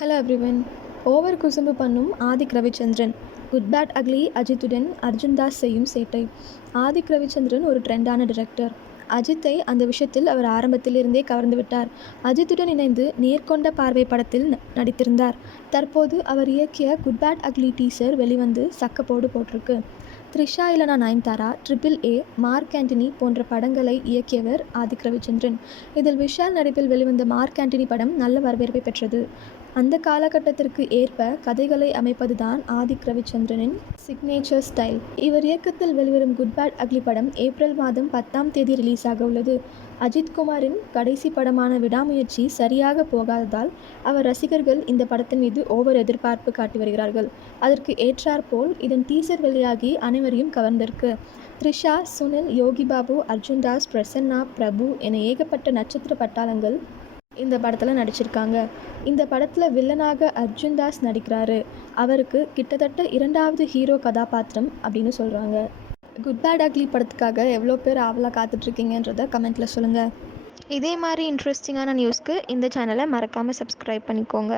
Hello everyone over குசும்பு பண்ணும் Adhik Ravichandran. Good bad ugly அஜித்துடன் Arjun Das செய்யும் சேட்டை. ஆதிக் ரவிச்சந்திரன் ஒரு ட்ரெண்டான டிரெக்டர் அஜித்தை அந்த விஷயத்தில் அவர் ஆரம்பத்திலிருந்தே கவர்ந்து விட்டார். அஜித்துடன் இணைந்து நேர்கொண்ட பார்வை படத்தில் ந- நடித்திருந்தார். தற்போது அவர் இயக்கிய குட் பேட் அக்லி டீசர் வெளிவந்து சக்கப்போடு போட்டிருக்கு. த்ரிஷா இல்லனா Nayanthara triple A Mark Antony போன்ற படங்களை இயக்கியவர் ஆதிக் ரவிச்சந்திரன் இதில் விஷால் நடிப்பில் வெளிவந்த மார்க் ஆண்டனி படம் நல்ல வரவேற்பை பெற்றது. அந்த காலகட்டத்திற்கு ஏற்ப கதைகளை அமைப்பதுதான் ஆதிக் ரவிச்சந்திரனின் சிக்னேச்சர் ஸ்டைல் இவர் இயக்கத்தில் வெளிவரும் குட் பேட் அக்லி படம் ஏப்ரல் மாதம் பத்தாம் தேதி ரிலீஸ் ஆக உள்ளது. அஜித்குமாரின் கடைசி படமான விடாமுயற்சி சரியாக போகாததால் அவர் ரசிகர்கள் இந்த படத்தின் மீது ஓவர் எதிர்பார்ப்பு காட்டி வருகிறார்கள். அதற்கு ஏற்றாற்போல் இதன் டீசர் வெளியாகி அனைவரையும் கவர்ந்திருக்கு. த்ரிஷா சுனில் யோகி பாபு அர்ஜுன் தாஸ் பிரசன்னா பிரபு என ஏகப்பட்ட நட்சத்திர பட்டாளங்கள் இந்த படத்தில் நடிச்சிருக்காங்க. இந்த படத்தில் வில்லனாக அர்ஜுன் தாஸ் நடிக்கிறாரு. அவருக்கு கிட்டத்தட்ட இரண்டாவது ஹீரோ கதாபாத்திரம் அப்படின்னு சொல்கிறாங்க குட் பேட் அக்லி படத்துக்காக எவ்வளோ பேர் ஆவலாக காத்துட்ருக்கீங்கன்றத கமெண்ட்டில் சொல்லுங்கள் இதே மாதிரி இன்ட்ரெஸ்டிங்கான நியூஸ்க்கு இந்த சேனலை மறக்காமல் சப்ஸ்கிரைப் பண்ணிக்கோங்க.